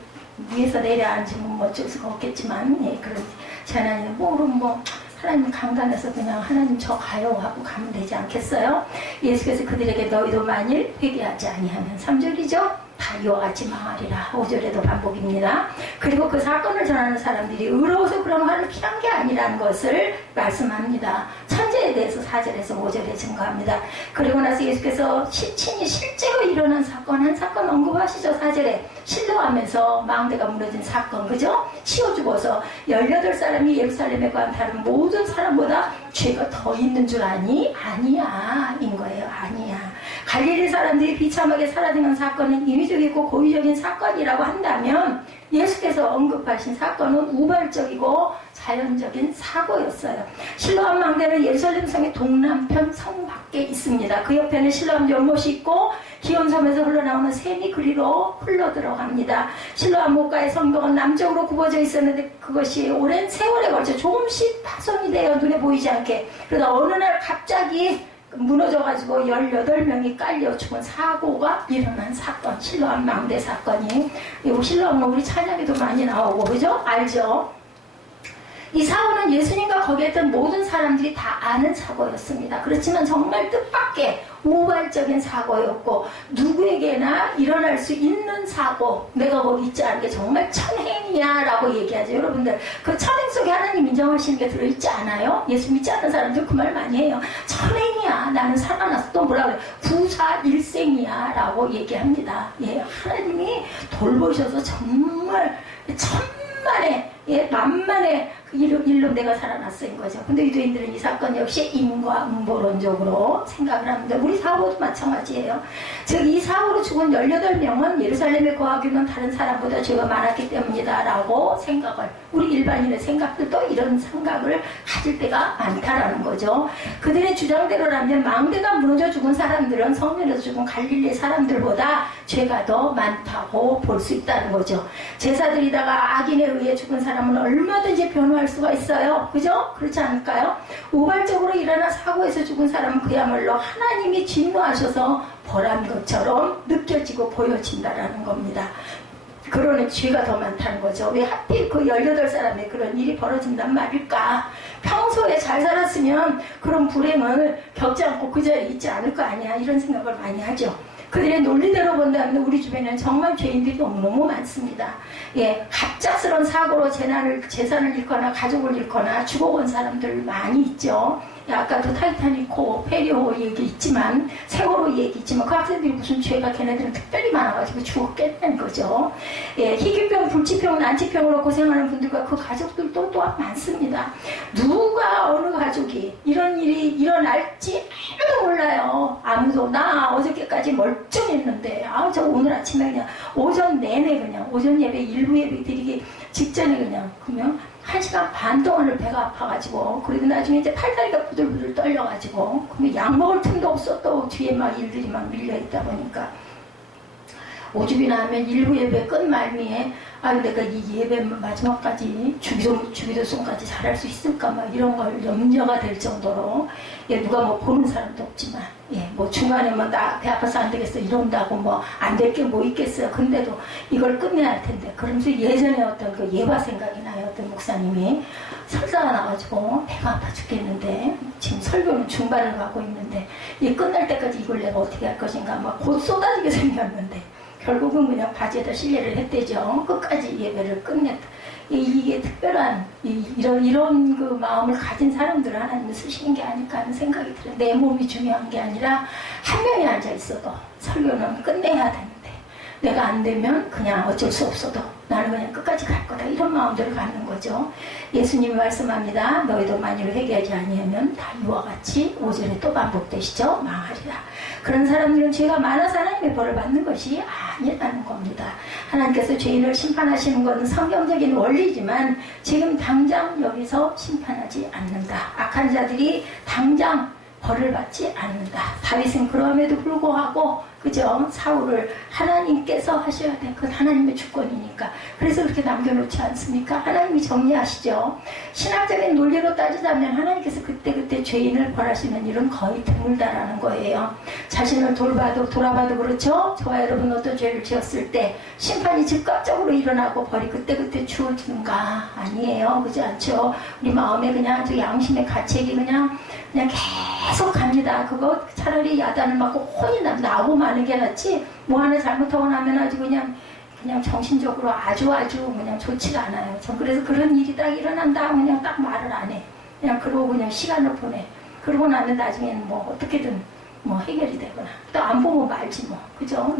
위에서 내려앉으면 뭐 어쩔 수가 없겠지만 예, 그런 재난이 뭐 하나님 강단에서 그냥 하나님 저 가요 하고 가면 되지 않겠어요? 예수께서 그들에게 너희도 만일 회개하지 아니하면 3절이죠? 다 이와 같이 망하리라. 5절에도 반복입니다. 그리고 그 사건을 전하는 사람들이 의로워서 그런 화를 피한 게 아니라는 것을 말씀합니다. 천재에 대해서 4절에서 5절에 증거합니다. 그리고 나서 예수께서 친히 실제로 일어난 사건 한 사건 언급하시죠. 4절에 신뢰하면서 망대가 무너진 사건 그죠? 치워 죽어서 18사람이 예루살렘에 간 다른 모든 사람보다 죄가 더 있는 줄 아니? 아니야 인 거예요. 아니야. 갈릴리 사람들이 비참하게 사라지는 사건은 인위적이고 고의적인 사건이라고 한다면 예수께서 언급하신 사건은 우발적이고 자연적인 사고였어요. 실로암 망대는 예루살렘 성의 동남편 성 밖에 있습니다. 그 옆에는 실로암 연못이 있고 기온섬에서 흘러나오는 샘이 그리로 흘러들어갑니다. 실로암 목가의 성벽은 남쪽으로 굽어져 있었는데 그것이 오랜 세월에 걸쳐 조금씩 파손이 되어 눈에 보이지 않게 그러다 어느 날 갑자기 무너져가지고 18명이 깔려 죽은 사고가 일어난 사건, 실로암 망대 사건이. 이 실로암은 우리 찬양에도 많이 나오고 그죠? 알죠? 이 사고는 예수님과 거기에 있던 모든 사람들이 다 아는 사고였습니다. 그렇지만 정말 뜻밖의 우발적인 사고였고 누구에게나 일어날 수 있는 사고, 내가 거기 있지 않은 게 정말 천행이야 라고 얘기하죠. 여러분들 그 천행 속에 하나님 인정하시는 게 들어있지 않아요? 예수 믿지 않는 사람들 그 말 많이 해요. 천행이야, 나는 살아났어. 또 뭐라 그래, 구사일생이야 라고 얘기합니다. 예, 하나님이 돌보셔서 정말 천만에, 예, 만만의 그 일로 내가 살아났어인 거죠. 근데 유대인들은 이 사건 역시 인과응보론적으로 생각을 합니다. 우리 사고도 마찬가지예요. 즉 이 사고로 죽은 18명은 예루살렘에 거하고 있는 다른 사람보다 죄가 많았기 때문이다 라고 생각을, 우리 일반인의 생각들도 이런 생각을 가질 때가 많다라는 거죠. 그들의 주장대로라면 망대가 무너져 죽은 사람들은 성면에서 죽은 갈릴리 사람들보다 죄가 더 많다고 볼 수 있다는 거죠. 제사드리다가 악인에 의해 죽은 사람은 얼마든지 변호할 수가 있어요. 그죠? 그렇지 않을까요? 우발적으로 일어난 사고에서 죽은 사람은 그야말로 하나님이 진노하셔서 벌한 것처럼 느껴지고 보여진다라는 겁니다. 그러니 죄가 더 많다는 거죠. 왜 하필 그 18사람의 그런 일이 벌어진단 말일까? 평소에 잘 살았으면 그런 불행을 겪지 않고 그 자리에 있지 않을 거 아니야, 이런 생각을 많이 하죠. 그들의 논리대로 본다면 우리 주변에는 정말 죄인들이 너무너무 많습니다. 예, 갑작스러운 사고로 재산을 잃거나 가족을 잃거나 죽어온 사람들 많이 있죠. 예, 아까도 타이타닉호, 페리오 얘기 있지만, 세월호 얘기 있지만 그 학생들이 무슨 죄가 걔네들은 특별히 많아가지고 죽었겠다는 거죠. 예, 희귀병, 불치병, 난치병으로 고생하는 분들과 그 가족들도 또한 많습니다. 누가 어느 가족이 이런 일이 일어날지 아무도 몰라요. 아무도. 나 어저께까지 멀쩡했는데 저 오늘 아침에 그냥 오전 내내 그냥 오전 예배 일부 예배 드리기 직전에 그러면 1시간 반 동안을 배가 아파가지고, 그리고 나중에 이제 팔다리가 부들부들 떨려가지고, 그러면 약 먹을 틈도 없어. 또 뒤에 막 일들이 막 밀려있다 보니까. 오주비나 하면 일부 예배 끝 말미에 내가 이 예배 마지막까지 주기도송까지 잘할 수 있을까 막 이런 걸 염려가 될 정도로, 예, 누가 뭐 보는 사람도 없지만, 예, 뭐 중간에 뭐 나 배 아파서 안 되겠어 이런다고 뭐 안 될 게 뭐 있겠어요. 근데도 이걸 끝내야 할 텐데. 그러면서 예전에 어떤 그 예화 생각이 나요. 어떤 목사님이 설사가 나가지고 배가 아파 죽겠는데 지금 설교는 중반을 가고 있는데 이 끝날 때까지 이걸 내가 어떻게 할 것인가 막 곧 쏟아지게 생겼는데 결국은 그냥 바지에다 실례를 했대죠. 끝까지 예배를 끝냈다. 이게 특별한 이런 그 마음을 가진 사람들을 하나님이 쓰시는 게 아닐까 하는 생각이 들어요. 내 몸이 중요한 게 아니라 한 명이 앉아 있어도 설교는 끝내야 되는데 내가 안 되면 그냥 어쩔 수 없어도 나는 그냥 끝까지 갈 거다, 이런 마음들을 갖는 거죠. 예수님이 말씀합니다. 너희도 만일 회개하지 아니하면 다 이와 같이 오전에 또 반복되시죠. 망하리라. 그런 사람들은 죄가 많아서 하나님의 벌을 받는 것이 아니라는 겁니다. 하나님께서 죄인을 심판하시는 것은 성경적인 원리지만 지금 당장 여기서 심판하지 않는다. 악한 자들이 당장 벌을 받지 않는다. 다윗은 그럼에도 불구하고 그죠? 사울을 하나님께서 하셔야 돼. 그건 하나님의 주권이니까. 그래서 그렇게 남겨놓지 않습니까? 하나님이 정리하시죠. 신학적인 논리로 따지자면 하나님께서 그때그때 죄인을 벌하시는 일은 거의 드물다라는 거예요. 자신을 돌아봐도 그렇죠? 저와 여러분 어떤 죄를 지었을 때 심판이 즉각적으로 일어나고 벌이 그때그때 주어지는가? 아니에요. 그렇지 않죠? 우리 마음에 그냥 아주 양심의 가책이 그냥 계속 갑니다. 그거 차라리 야단을 맞고 혼이 나고 마는 게 낫지, 뭐 하나 잘못하고 나면 아주 그냥 정신적으로 아주 그냥 좋지가 않아요. 전 그래서 그런 일이 딱 일어난다 그냥 딱 말을 안 해. 그냥 그러고 그냥 시간을 보내. 그러고 나면 나중에는 뭐 어떻게든 뭐 해결이 되거나 또 안 보고 말지 뭐. 그죠?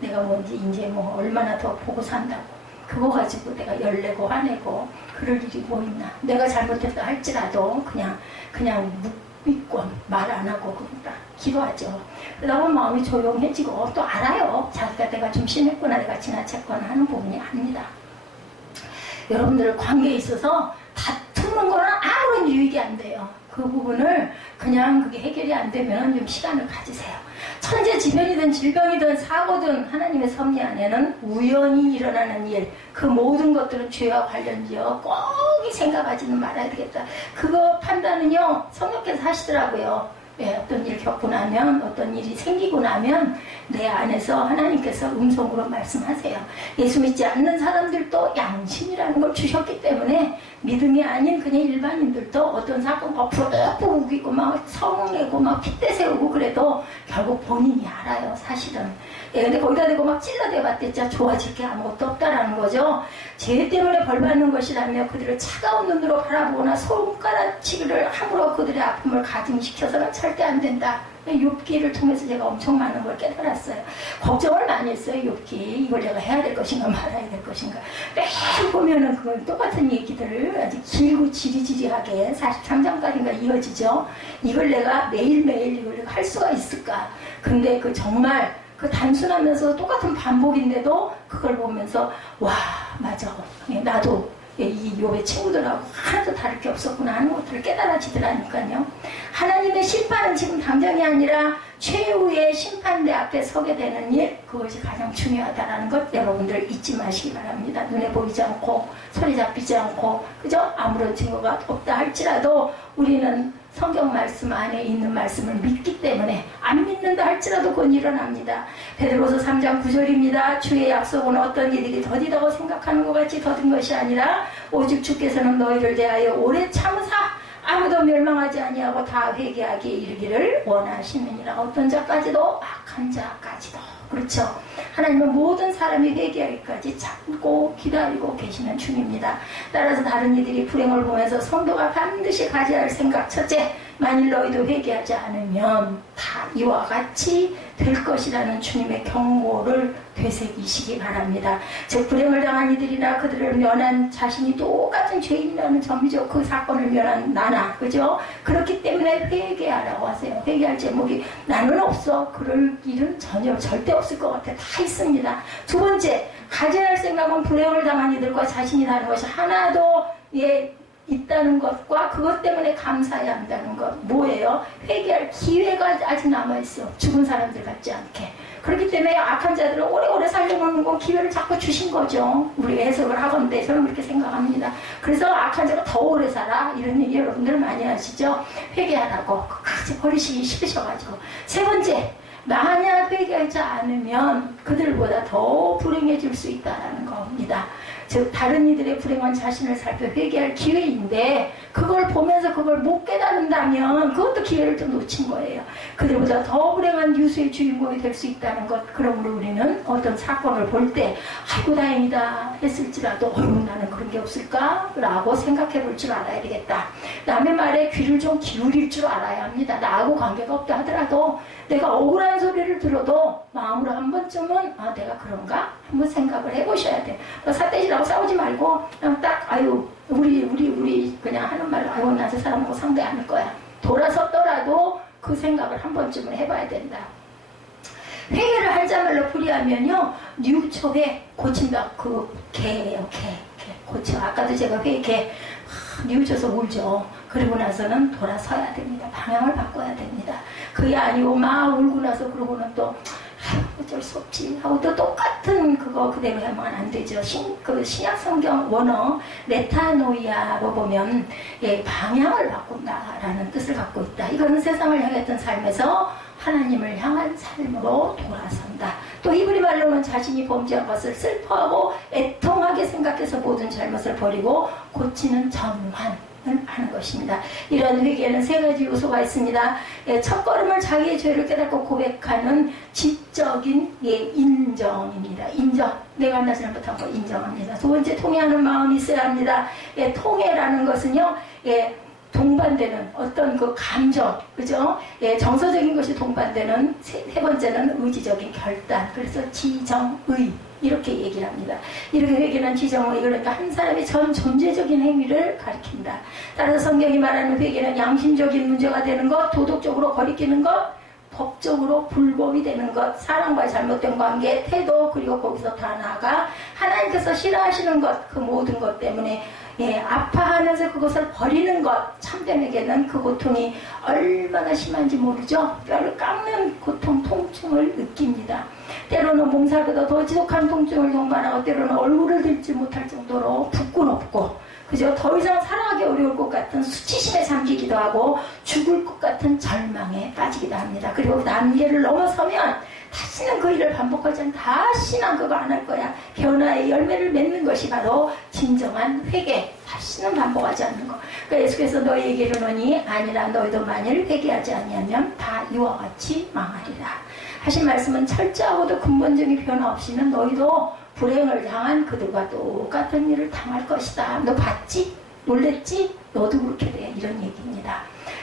내가 이제 뭐 얼마나 더 보고 산다고. 그거 가지고 내가 열내고 화내고 그럴 일이 뭐 있나. 내가 잘못했다 할지라도 그냥 믿고 말 안 하고 그러다 기도하죠. 그러다 보면 마음이 조용해지고 또 알아요. 자기가 내가 좀 심했구나, 내가 지나쳤구나 하는 부분이 압니다. 여러분들 관계에 있어서 다투는 거는 아무런 유익이 안 돼요. 그 부분을 그냥 그게 해결이 안 되면 좀 시간을 가지세요. 천재지변이든 질병이든 사고든 하나님의 섭리 안에는 우연히 일어나는 일, 그 모든 것들은 죄와 관련지어 꼭 생각하지는 말아야 되겠다. 그거 판단은요 성령께서 하시더라고요. 예, 어떤 일 겪고 나면, 어떤 일이 생기고 나면 내 안에서 하나님께서 음성으로 말씀하세요. 예수 믿지 않는 사람들도 양심이라는 걸 주셨기 때문에 믿음이 아닌 그냥 일반인들도 어떤 사건 거꾸로 우기고 막 성내고 막 핏대 세우고 그래도 결국 본인이 알아요, 사실은. 예, 근데 거기다 대고 막 찔러대봤댔자 좋아질 게 아무것도 없다라는 거죠. 죄 때문에 벌 받는 것이라며 그들을 차가운 눈으로 바라보거나 손가락질을 함으로 그들의 아픔을 가중시켜서는 절대 안 된다. 욥기를 통해서 제가 엄청 많은 걸 깨달았어요. 걱정을 많이 했어요, 욥기. 이걸 내가 해야 될 것인가 말아야 될 것인가. 매일 보면은 그걸 똑같은 얘기들을 아주 길고 지리지리하게 43장까지가 이어지죠. 이걸 내가 매일매일 이걸 할 수가 있을까. 근데 그 정말 그 단순하면서 똑같은 반복인데도 그걸 보면서 와 맞아 나도 이 욥의 친구들하고 하나도 다를 게 없었구나 하는 것들을 깨달아지더라니까요. 하나님의 심판은 지금 당장이 아니라 최후의 심판대 앞에 서게 되는 일, 그것이 가장 중요하다는 것 여러분들 잊지 마시기 바랍니다. 눈에 보이지 않고 소리 잡히지 않고 그죠? 아무런 증거가 없다 할지라도 우리는 성경 말씀 안에 있는 말씀을 믿기 때문에 안 믿는다 할지라도 그건 일어납니다. 베드로서 3장 9절입니다. 주의 약속은 어떤 이들이 더디다고 생각하는 것 같이 더딘 것이 아니라 오직 주께서는 너희를 대하여 오래 참으사 아무도 멸망하지 아니하고 다 회개하기에 이르기를 원하시느니라. 어떤 자까지도 악한 자까지도. 그렇죠. 하나님은 모든 사람이 회개하기까지 참고 기다리고 계시는 중입니다. 따라서 다른 이들이 불행을 보면서 성도가 반드시 가져야 할 생각 첫째, 만일 너희도 회개하지 않으면 다 이와 같이 될 것이라는 주님의 경고를 되새기시기 바랍니다. 즉 불행을 당한 이들이나 그들을 면한 자신이 똑같은 죄인이라는 점이죠. 그 사건을 면한 나나 그죠? 그렇기 때문에 회개하라고 하세요. 회개할 제목이 나는 없어. 그럴 일은 전혀 절대 없을 것 같아. 다 있습니다. 두 번째, 가져야 할 생각은 불행을 당한 이들과 자신이 다른 것이 하나도 있다는 것과 그것 때문에 감사해야 한다는 것. 뭐예요? 회개할 기회가 아직 남아있어. 죽은 사람들 같지 않게. 그렇기 때문에 악한 자들을 오래오래 살려놓는 건 기회를 자꾸 주신 거죠. 우리가 해석을 하건대 저는 그렇게 생각합니다. 그래서 악한 자가 더 오래 살아. 이런 얘기 여러분들 많이 하시죠. 회개하라고. 끝까지 버리시기 싫으셔가지고. 세 번째, 만약 회개하지 않으면 그들보다 더 불행해질 수 있다는 겁니다. 즉 다른 이들의 불행한 자신을 살펴 회개할 기회인데 그걸 보면서 그걸 못 깨달은다면 그것도 기회를 좀 놓친 거예요. 그들보다 더 불행한 유수의 주인공이 될 수 있다는 것. 그러므로 우리는 어떤 사건을 볼 때 아이고 다행이다 했을지라도 나는 그런 게 없을까? 라고 생각해 볼 줄 알아야 되겠다. 남의 말에 귀를 좀 기울일 줄 알아야 합니다. 나하고 관계가 없다 하더라도 내가 억울한 소리를 들어도 마음으로 한 번쯤은 내가 그런가? 한번 생각을 해보셔야 돼. 삿대질하고 싸우지 말고 그냥 딱 우리 그냥 하는 말로 아이고 나 저 사람하고 상대 안 할 거야. 돌아섰더라도 그 생각을 한 번쯤은 해봐야 된다. 회개를 하자말로 풀이하면요 뉘우쳐회 고친다. 그 개예요. 개 고쳐. 아까도 제가 개 뉘우쳐서 울죠. 그리고 나서는 돌아서야 됩니다. 방향을 바꿔야 됩니다. 그게 아니고 막 울고 나서 그러고는 또 어쩔 수 없지 하고 또 똑같은 그거 그대로 하면 안 되죠. 신약 성경 원어 메타노이아로 보면 방향을 바꾼다라는 뜻을 갖고 있다. 이거는 세상을 향했던 삶에서 하나님을 향한 삶으로 돌아선다. 또 히브리 말로는 자신이 범죄한 것을 슬퍼하고 애통하게 생각해서 모든 잘못을 버리고 고치는 전환 하는 것입니다. 이런 회개에는 세 가지 요소가 있습니다. 첫 걸음을 자기의 죄를 깨닫고 고백하는 지적인 인정입니다. 인정. 내가 나 잘못한 거 인정합니다. 두 번째, 통회하는 마음이 있어야 합니다. 통회라는 것은요, 동반되는 어떤 그 감정, 그죠? 정서적인 것이 동반되는 세 번째는 의지적인 결단. 그래서 지정의. 이렇게 얘기를 합니다. 이렇게 회개는 지정의, 그러니까 한 사람의 전 존재적인 행위를 가리킨다. 따라서 성경이 말하는 회개는 양심적인 문제가 되는 것, 도덕적으로 거리끼는 것, 법적으로 불법이 되는 것, 사람과의 잘못된 관계, 태도, 그리고 거기서 다 나아가 하나님께서 싫어하시는 것, 그 모든 것 때문에 아파하면서 그것을 버리는 것. 참된에게는 그 고통이 얼마나 심한지 모르죠. 뼈를 깎는 고통, 통증을 느낍니다. 때로는 몸살보다 더 지독한 통증을 동반하고 때로는 얼굴을 들지 못할 정도로 붓고 높고 그죠? 더 이상 살아가기 어려울 것 같은 수치심에 잠기기도 하고 죽을 것 같은 절망에 빠지기도 합니다. 그리고 그 단계를 넘어서면 다시는 그 일을 반복하지 않고 다시 난 그거 안 할 거야. 변화의 열매를 맺는 것이 바로 진정한 회개. 다시는 반복하지 않는 거. 그러니까 예수께서 너희에게 이르노니 아니라 너희도 만일 회개하지 아니하면 다 이와 같이 망하리라. 하신 말씀은 철저하고도 근본적인 변화 없이는 너희도 불행을 당한 그들과 똑같은 일을 당할 것이다. 너 봤지? 놀랬지? 너도 그렇게 돼. 이런 얘기입니다.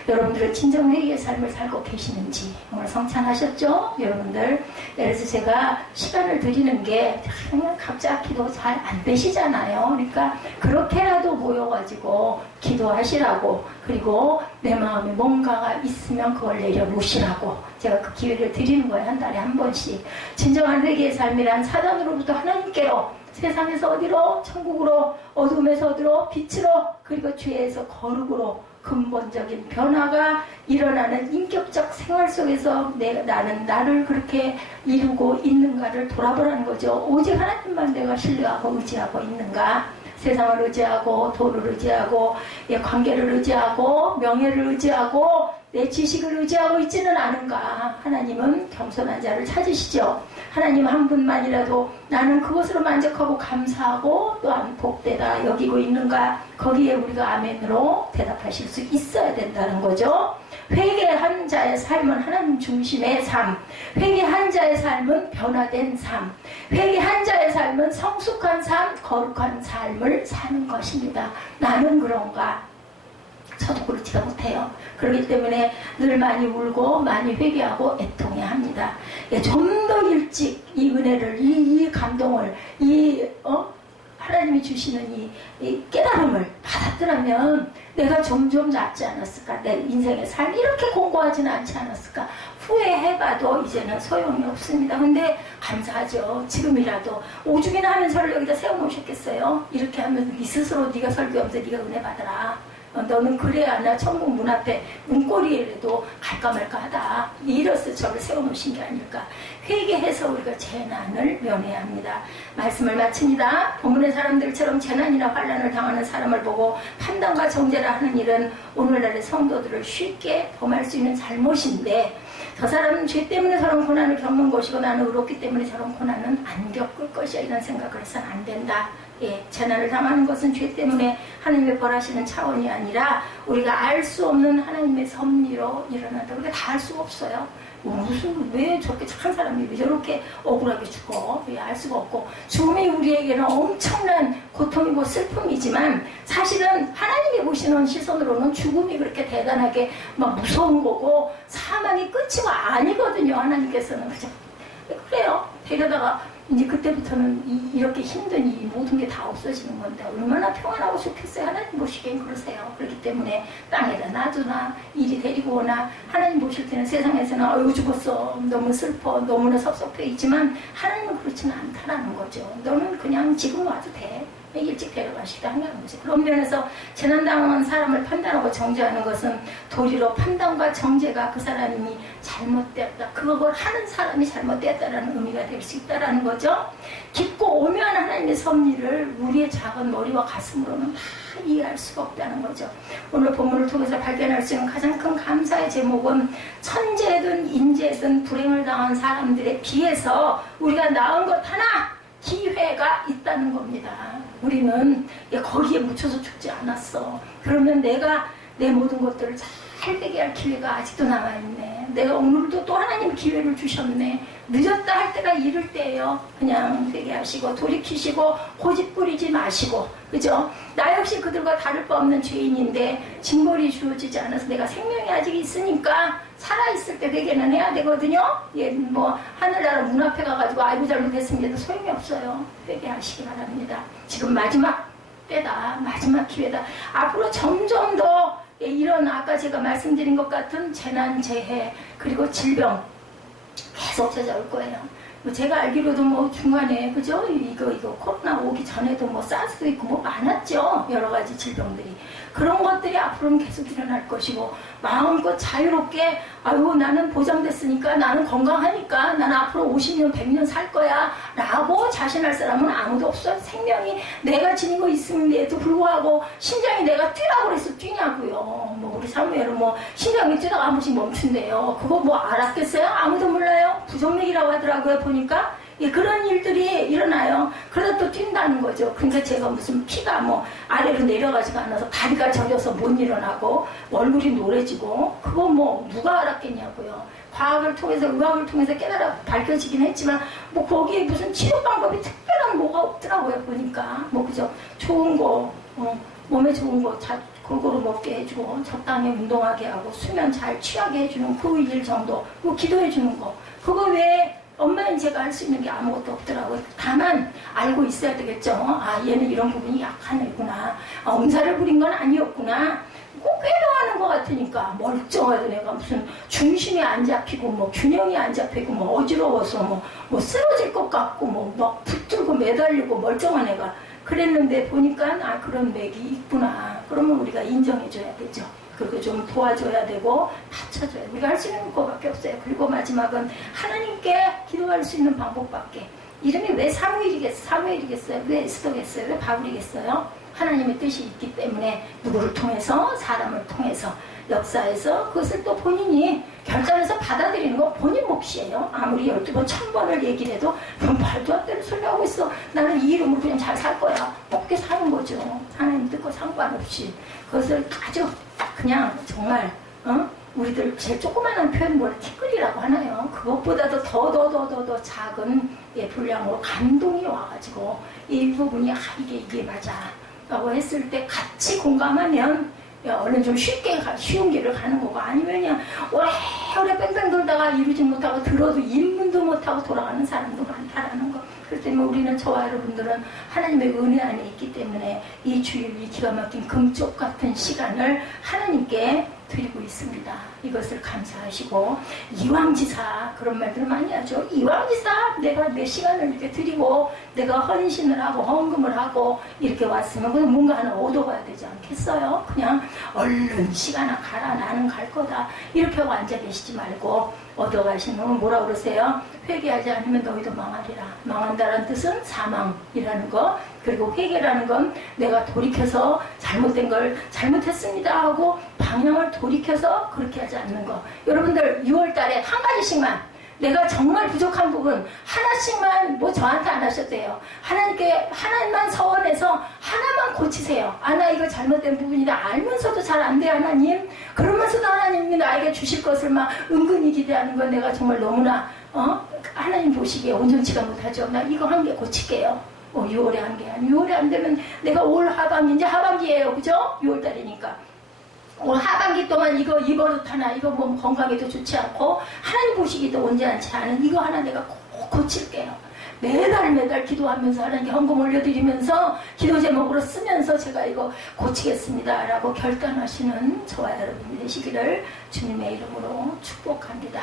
여러분들은 진정 회개의 삶을 살고 계시는지 오늘 성찬하셨죠? 여러분들, 예를 들어서 제가 시간을 드리는 게 그냥 각자 기도 잘 안 되시잖아요. 그러니까 그렇게라도 모여가지고 기도하시라고, 그리고 내 마음에 뭔가가 있으면 그걸 내려놓으시라고 제가 그 기회를 드리는 거예요. 한 달에 한 번씩. 진정한 회개의 삶이란 사단으로부터 하나님께로, 세상에서 어디로? 천국으로, 어둠에서 어디로? 빛으로, 그리고 죄에서 거룩으로 근본적인 변화가 일어나는 인격적 생활 속에서 나는 나를 그렇게 이루고 있는가를 돌아보라는 거죠. 오직 하나님만 내가 신뢰하고 의지하고 있는가? 세상을 의지하고 돈을 의지하고 관계를 의지하고 명예를 의지하고 내 지식을 의지하고 있지는 않은가? 하나님은 겸손한 자를 찾으시죠. 하나님 한 분만이라도 나는 그것으로 만족하고 감사하고 또한 복되다 여기고 있는가? 거기에 우리가 아멘으로 대답하실 수 있어야 된다는 거죠. 회개한 자의 삶은 하나님 중심의 삶, 회개한 자의 삶은 변화된 삶, 회개한 자의 삶은 성숙한 삶, 거룩한 삶을 사는 것입니다. 나는 그런가? 저도 그렇지가 못해요. 그렇기 때문에 늘 많이 울고 많이 회개하고 애통해야 합니다. 좀 더 일찍 이 은혜를, 이 감동을, 하나님이 주시는 이 깨달음을 받았더라면 내가 점점 낫지 않았을까? 내 인생의 삶이 이렇게 공고하지는 않지 않았을까? 후회해봐도 이제는 소용이 없습니다. 근데 감사하죠. 지금이라도 오죽이나 하는 설을 여기다 세워놓으셨겠어요? 이렇게 하면 네 스스로 네가 설교하면서 네가 은혜 받아라. 너는 그래야 나 천국 문 앞에 문고리에라도 갈까 말까 하다. 이로써 저를 세워놓으신 게 아닐까. 회개해서 우리가 재난을 면해야 합니다. 말씀을 마칩니다. 본문의 사람들처럼 재난이나 환난을 당하는 사람을 보고 판단과 정죄를 하는 일은 오늘날의 성도들을 쉽게 범할 수 있는 잘못인데, 저 사람은 죄 때문에 저런 고난을 겪는 것이고 나는 의롭기 때문에 저런 고난은 안 겪을 것이야, 이런 생각을 해서는 안 된다. 재난을 당하는 것은 죄 때문에 하나님의 벌하시는 차원이 아니라 우리가 알 수 없는 하나님의 섭리로 일어난다. 우리가 다 알 수가 없어요. 왜 저렇게 착한 사람이 왜 저렇게 억울하게 죽어? 왜 알 수가 없고, 죽음이 우리에게는 엄청난 고통이고 슬픔이지만 사실은 하나님이 보시는 시선으로는 죽음이 그렇게 대단하게 막 무서운 거고 사망이 끝이가 아니거든요. 하나님께서는. 그죠? 그래요. 데려다가 이제 그때부터는 이렇게 힘든 이 모든 게 다 없어지는 건데 얼마나 평안하고 좋겠어요. 하나님 보시기엔 그러세요. 그렇기 때문에 땅에다 놔두나 일이 데리고 오나 하나님 보실 때는 세상에서는 아이고 죽었어, 너무 슬퍼, 너무나 섭섭해 있지만 하나님은 그렇지는 않다라는 거죠. 너는 그냥 지금 와도 돼. 일찍 데려가시기도 한다는 거죠. 그런 면에서 재난당한 사람을 판단하고 정죄하는 것은 도리로 판단과 정죄가 그 사람이 잘못되었다, 그걸 하는 사람이 잘못되었다라는 의미가 될 수 있다는 거죠. 깊고 오묘한 하나님의 섭리를 우리의 작은 머리와 가슴으로는 다 이해할 수가 없다는 거죠. 오늘 본문을 통해서 발견할 수 있는 가장 큰 감사의 제목은 천재든 인재든 불행을 당한 사람들에 비해서 우리가 나은 것 하나, 기회가 있다는 겁니다. 우리는 거기에 묻혀서 죽지 않았어. 그러면 내가 내 모든 것들을 잘 회개할 기회가 아직도 남아있네. 내가 오늘도 또 하나님 기회를 주셨네. 늦었다 할 때가 이럴 때예요. 그냥 회개하시고 돌이키시고 고집 부리지 마시고, 그죠? 나 역시 그들과 다를 바 없는 죄인인데 징벌이 주어지지 않아서 내가 생명이 아직 있으니까 살아있을 때 회개는 해야 되거든요. 하늘나라 문 앞에 가가지고 아이고 잘못했습니다, 소용이 없어요. 회개하시기 바랍니다. 지금 마지막 때다. 마지막 기회다. 앞으로 점점 더 이런 아까 제가 말씀드린 것 같은 재난, 재해, 그리고 질병 계속 찾아올 거예요. 제가 알기로도 중간에, 그죠? 이거 코로나 오기 전에도 사스도 있고 많았죠. 여러 가지 질병들이. 그런 것들이 앞으로는 계속 일어날 것이고, 마음껏 자유롭게, 아유, 나는 보장됐으니까, 나는 건강하니까, 나는 앞으로 50년, 100년 살 거야, 라고 라고 자신할 사람은 아무도 없어요. 생명이 내가 지닌 거 있음에도 불구하고 심장이 내가 뛰라고 그래서 뛰냐고요. 뭐 우리 사무엘은 뭐 심장이 뛰다가 한 번씩 멈춘대요. 그거 뭐 알았겠어요? 아무도 몰라요. 부정맥이라고 하더라고요. 보니까 예, 그런 일들이 일어나요. 그러다 또 뛴다는 거죠. 그러니까 제가 무슨 피가 뭐 아래로 내려가지가 않아서 다리가 저려서 못 일어나고 얼굴이 노래지고 그거 뭐 누가 알았겠냐고요. 과학을 통해서 의학을 통해서 깨달아 밝혀지긴 했지만 뭐 거기에 무슨 치료 방법이 특별한 뭐가 없더라고요. 보니까 뭐 그죠. 좋은 거 몸에 좋은 거 골고루 먹게 해주고 적당히 운동하게 하고 수면 잘 취하게 해주는 그 일 정도 뭐 기도해 주는 거 그거 외에 엄마인 제가 할 수 있는 게 아무것도 없더라고요. 다만 알고 있어야 되겠죠. 아 얘는 이런 부분이 약한 애구나. 아, 엄살을 부린 건 아니었구나. 꼭 괴로워하는 것 같으니까 멀쩡하던 애가 무슨 중심이 안 잡히고 뭐 균형이 안 잡히고 뭐 어지러워서 뭐 쓰러질 것 같고 뭐 막 붙들고 매달리고 멀쩡한 애가 그랬는데 보니까 아 그런 맥이 있구나. 그러면 우리가 인정해줘야 되죠. 그리고 좀 도와줘야 되고 받쳐줘야 돼. 우리가 할 수 있는 것밖에 없어요. 그리고 마지막은 하나님께 기도할 수 있는 방법밖에. 이름이 왜 사무엘이겠어요? 왜 에스더겠어요? 왜 바울이겠어요? 하나님의 뜻이 있기 때문에 누구를 통해서 사람을 통해서 역사에서 그것을 또 본인이 결단해서 받아들이는 거 본인 몫이에요. 아무리 12번 1000번을 얘기를 해도 말도 안 되는 소리 하고 있어. 나는 이 이름으로 그냥 잘 살 거야. 어떻게 사는 거죠. 하나님 뜻과 상관없이 그것을 아주 그냥 정말 우리들 제일 조그마한 표현 뭘 티끌이라고 하나요? 그것보다도 더 작은 분량으로 감동이 와가지고 이 부분이 이게 맞아 라고 했을 때 같이 공감하면 얼른 좀 쉬운 길을 가는 거고 아니면 그냥 오래 뺑뺑 돌다가 이루지 못하고 들어도 입문도 못하고 돌아가는 사람도 많다라는 거. 그렇기 때문에 우리는 저와 여러분들은 하나님의 은혜 안에 있기 때문에 이 주일 이 기가 막힌 금쪽 같은 시간을 하나님께 드리고 있습니다. 이것을 감사하시고 이왕지사 그런 말들을 많이 하죠. 이왕지사 내가 몇 시간을 이렇게 드리고 내가 헌신을 하고 헌금을 하고 이렇게 왔으면 그냥 뭔가 하나 얻어가야 되지 않겠어요? 그냥 얼른 시간 가라 나는 갈 거다 이렇게 하고 앉아 계시지 말고 얻어가시는 건 뭐라 그러세요? 회개하지 않으면 너희도 망하리라. 망한다는 뜻은 사망이라는 거. 그리고 회개라는 건 내가 돌이켜서 잘못된 걸 잘못했습니다 하고 방향을 돌이켜서 그렇게 하지 않는 거. 여러분들 6월 달에 한 가지씩만 내가 정말 부족한 부분 하나씩만 뭐 저한테 안 하셔도 돼요. 하나님께 하나님만 서원해서 하나만 고치세요. 아 나 이거 잘못된 부분이다 알면서도 잘 안 돼 하나님. 그러면서도 하나님이 나에게 주실 것을 막 은근히 기대하는 건 내가 정말 너무나 하나님 보시기에 온전치가 못하죠. 나 이거 한 개 고칠게요. 6월에 한 개. 6월에 안 되면 내가 올 하반기 이제 하반기예요. 그죠? 6월 달이니까. 올 하반기 동안 이거 버릇 하나 이거 뭐 건강에도 좋지 않고 하나님 보시기도 온전치 않은 이거 하나 내가 꼭 고칠게요. 매달 기도하면서 하나님께 헌금 올려드리면서 기도 제목으로 쓰면서 제가 이거 고치겠습니다 라고 결단하시는 저와 여러분이 되시기를 주님의 이름으로 축복합니다.